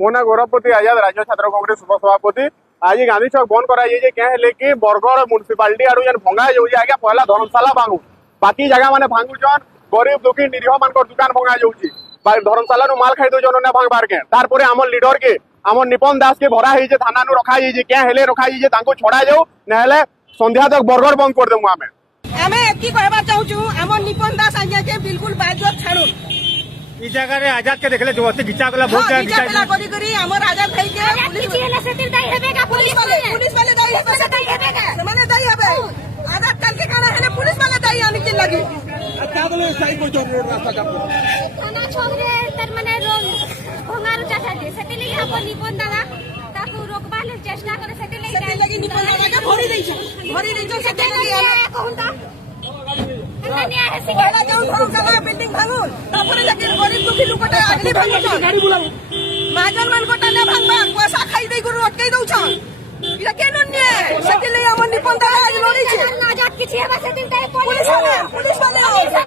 मोना गौरवपति आजाद राज्य छात्र कांग्रेस उपसभापति आज गांधी चौक बंद कराई क्या कि बरगढ़ म्युनिसिपालिटी आड़ू जेन भंगा जाऊँगी आज्ञा पहला धर्मशाला भांगू बाकी जगह मैंने भांगुचन गरीब दुखी निरीह मान दुकान भंगा जाऊँगी धर्मशाला माल खाई दौन ना भांगबार के तार आम लीडर के आम निपन दास के भरा है थाना रखा क्या रखा छड़ा जाऊ ना संध्या तक बरगढ़ बंद कर देमु आमे एति कहबा चाहूछु हमर निपन दास आज्ञा के बिल्कुल बाजत छाड़ो ई जगह रे आजाद के देखले जो अति घिचा गला बहुत घिचा गला करी हमर आजाद भाई के पुलिस वाला सेटिल दाई हेबे का पुलिस वाले दाई हेबे से दाई हेबे का माने दाई हेबे आजाद कल के खाना है पुलिस वाले दाई आने के लगी क्या बोले सही को जो रोड रास्ता का थाना छोड़ रे तर माने रोड भंगार चाचा दे सेटिल हमर निपन दादा ताकू रोकबाले चेष्टा करे सेटिल लगी निपन दादा के भरी देई छ सेटिल लगी कहूंता बिल्डिंग भांगुन गरीब दुखी लोकटा आगली भांगुन महाजन मान गोटा ना भांगबा पैसा खाई दे गुरु अटकाई दउछ इरा केन ने सेटिल हमर निपन दादा आज କିଛି ହେବା ସେଥିପାଇଁ ପୋଲିସ